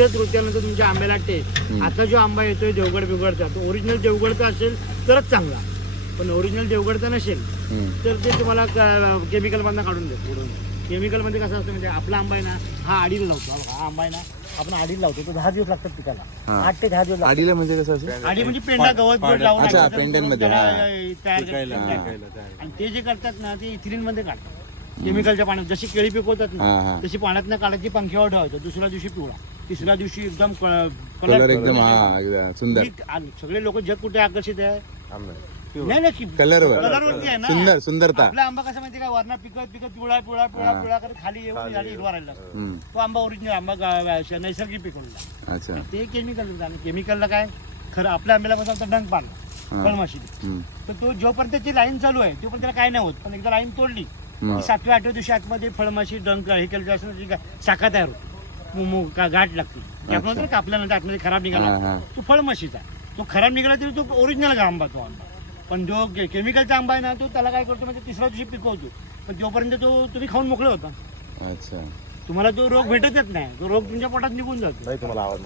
अक्षय तृतीयानंतर तुमच्या आंब्याला टेस्ट. आता जो आंबा येतोय देवगड बिवगडचा तो ओरिजिनल देवगडचा असेल तरच चांगला, पण ओरिजिनल देवगडचा नसेल तर ते तुम्हाला केमिकल मधनं काढून देतो. केमिकल मध्ये कसं असतं म्हणजे आपला आंबा आहे ना हा आडीला लावतो. हा आंबा आहे ना आपण आडीला लावतो, तो 10 दिवस लागतात पिकाला. 8 ते 10 दिवस लागतात. आडीला म्हणजे कसं असं? आडी म्हणजे पेंडा गवत बिवत लावून अच्छा, त्याला पेंड्यांमध्ये, तयार करतात. आणि ते जे करतात ना ते इथिलीन मध्ये काढतात केमिकलच्या पाण्यात. जशी केळी पिकवतात ना तशी पाण्यात न काढायची, पंख्यावर ठेवायचं. दुसऱ्या दिवशी पिवळा, तिसऱ्या दिवशी एकदम कलर एकदम एकदम सुंदर. सगळे लोक जग कुठे आकर्षित आहे? नाही कलरवरती आहे ना, सुंदरता. आपला आंबा कसा माहिती का वरना पिकत पिवळा पिवळा पिवळा पिवळा करत खाली येऊन झाली हिरवा राहिला. तो आंबा ओरिजिनल आंबा नैसर्गिक पिकवलेला. अच्छा, ते केमिकल. आणि केमिकलला काय खरं आपल्या आंब्याला कसं डंक पाडला फळमाशी. तर तो जोपर्यंत ती लाईन चालू आहे तोपर्यंत त्याला काय नाही होत, पण एकदा लाईन तोडली की 7व्या 8व्या दिवशी आतमध्ये फळमाशी डंक हे केलं असं शाखा तयार होतो, गाठ लागते. त्याप्रमाणे कापल्यानंतर आतमध्ये खराब निघाला तो फळमाशीचा. तो खराब निघाला तरी तो ओरिजिनल आंबा तो आंबा. पण जो केमिकलचा आंबा आहे ना तो त्याला काय करतो म्हणजे तिसऱ्या दिवशी पिकवतो, पण तोपर्यंत तो तुम्ही खाऊन मोकळे होता. अच्छा. तुम्हाला तो रोग भेटतच नाही, तो रोग तुमच्या पोटात निघून जातो. तुम्हाला आवड